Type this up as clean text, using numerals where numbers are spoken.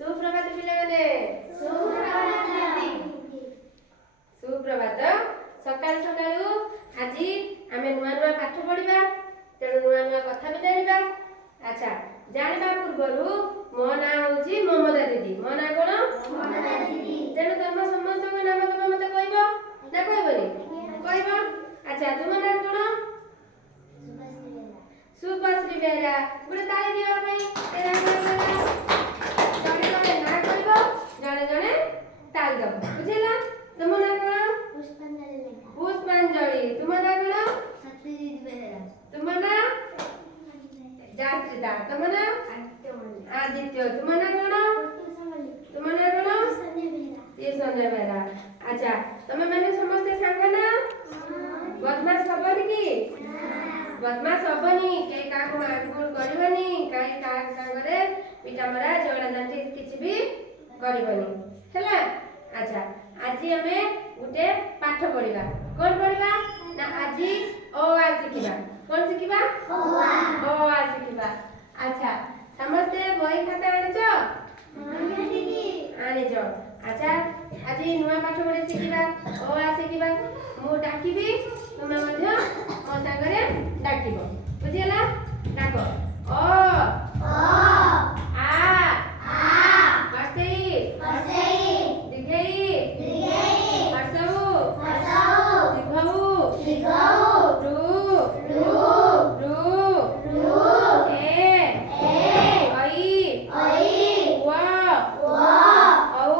सुप्रभात पिलाने सुप्रभात सकाल सकाळू आज आम नुआ नुआ पाठ पढ़ा तेणु नुआ नुआ कथा भी जाना। अच्छा जाना पूर्व मो ना हूँ ममता दीदी मो ना कौन तेणु तुम समस्त नाम तुम मत कह ना कहबनी कह। अच्छा तुम ना कौन सुभश्री बेहरा गोटे ताली दिया जड़े जड़े ना कह जड़े जड़े ताली दब बुझेगा। तुम ना कौन पुष्पांजलि तुम ना कौन तुम ना जात्रिता तुम ना आदित्य तुम ना कौन तुम ना कौन ये संजय बेहरा। अच्छा तुम मैंने समस्ते सांग ना बदमाश हबनी कि बदमाश हबनी के काको मारगुड़ करबनी काई का संगरे पिटामरा झगड़ा झांटी किछि भी करबनी हैला। अच्छा आज हमें गुटे पाठ पढ़िबा कोन पढ़िबा ना आज ओ आ शिखिबा कोन शिखिबा ओ आ शिखिबा। अच्छा समस्ते बही खाता आनिचो आनिचो। अच्छा आज नुआ पाठ पढ़ी शिखिबा ओ आ शिखिबा मु डाकिबी तुम मध्य मो संगरे डाकिबो बुझिला। डाको ओ आ हर्षई दीर्घई हर्षऊ दीर्घऊ रू ए ऐ व औ